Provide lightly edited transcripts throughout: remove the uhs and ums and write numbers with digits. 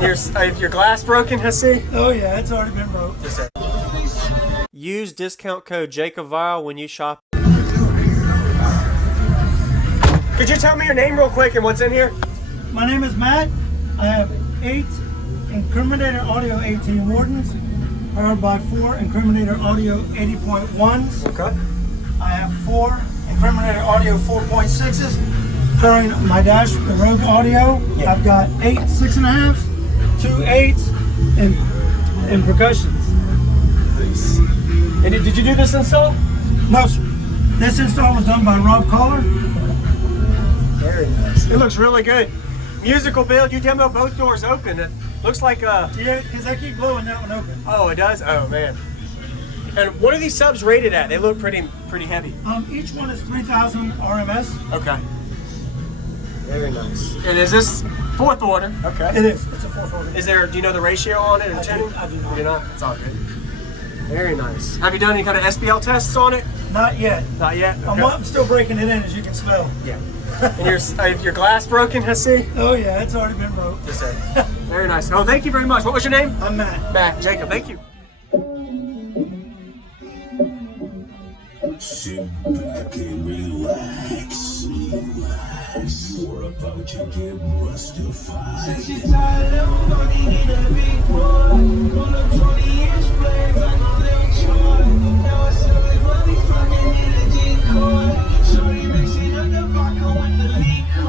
And your glass broken, I see? Oh yeah, it's already been broke. Just a Use discount code JacobVile when you shop. Could you tell me your name real quick and what's in here? My name is Matt. I have 8 incriminator audio 18 wardens, powered by 4 incriminator audio 80.1s. Okay. I have 4 incriminator audio 4.6s, powering my dash with the Rogue audio. Yeah. I've got 8 6.5s, 2 8s, and percussions. Nice. And did you do this install? No, sir. This install was done by Rob Collar. Very nice. It looks really good. Musical build, you demo both doors open. It looks like Yeah, because I keep blowing that one open. Oh, it does? Oh man. And what are these subs rated at? They look pretty heavy. Each one is 3,000 RMS. Okay. Very nice. And is this 4th order? Okay. It is. It's a 4th order. Do you know the ratio on it? I do not. You do not? It's all good. Very nice. Have you done any kind of SBL tests on it? Not yet. Not yet? Okay. I'm still breaking it in, as you can smell. Yeah. And your glass broken, I see? Oh yeah, it's already been broke. Just a Very nice. Oh, thank you very much. What was your name? I'm Matt. Matt. Jacob, thank you. Sit back and relax. You're about to get rustified. Say she tired of fucking in a big boy. On a 20-inch blade, like a little toy. Now I sell it money, fucking in a decoy. Shorty mixing up the vodka with the liquor.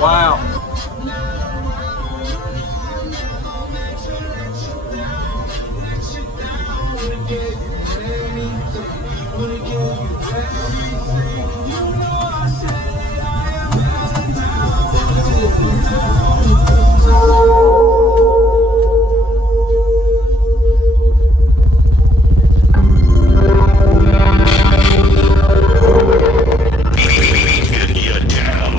Wow. You're down.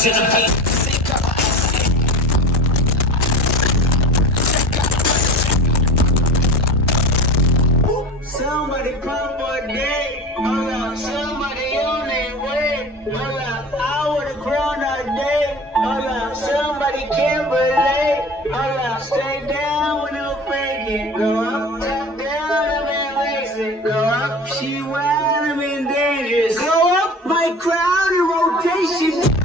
Somebody come for a day. Hold up, somebody on their way. Hold up, I would've grown all day. Hold up, somebody can't relate. Hold up, stay down with no faking. Go up, top down, I'm in racing. Go up, she wild, I'm in dangerous. Go up, my crowd in rotation.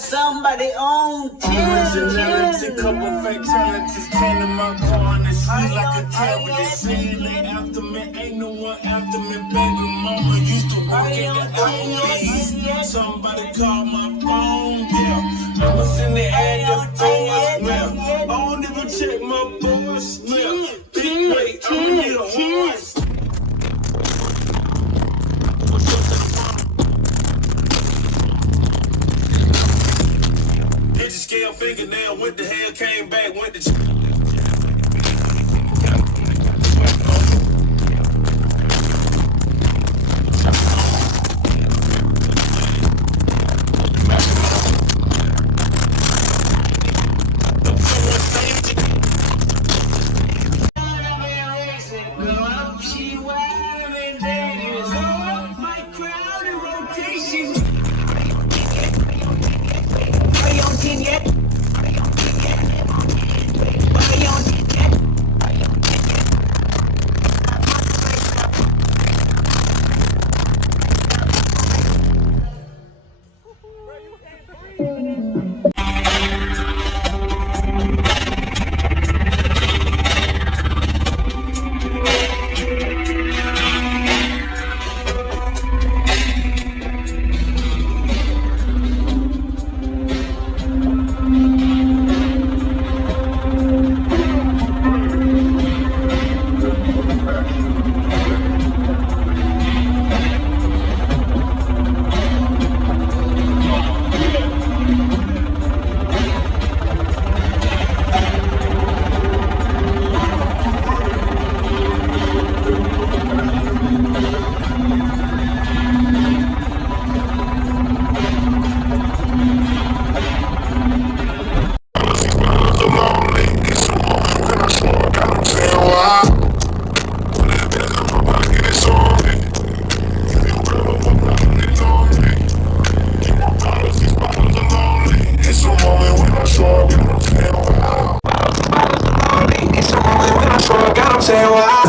Somebody on 10. A couple fake talents just came to my car and they sweet like a cat with the scene. They after me, ain't no one after me. Baby mama used to work at the Applebee's. Somebody called my phone, yeah. I was in the air, the voicemail. I don't even check my voicemail. Big wait, I'ma need a horse. Hit your scale fingernail, what the hell came back, went to Say why?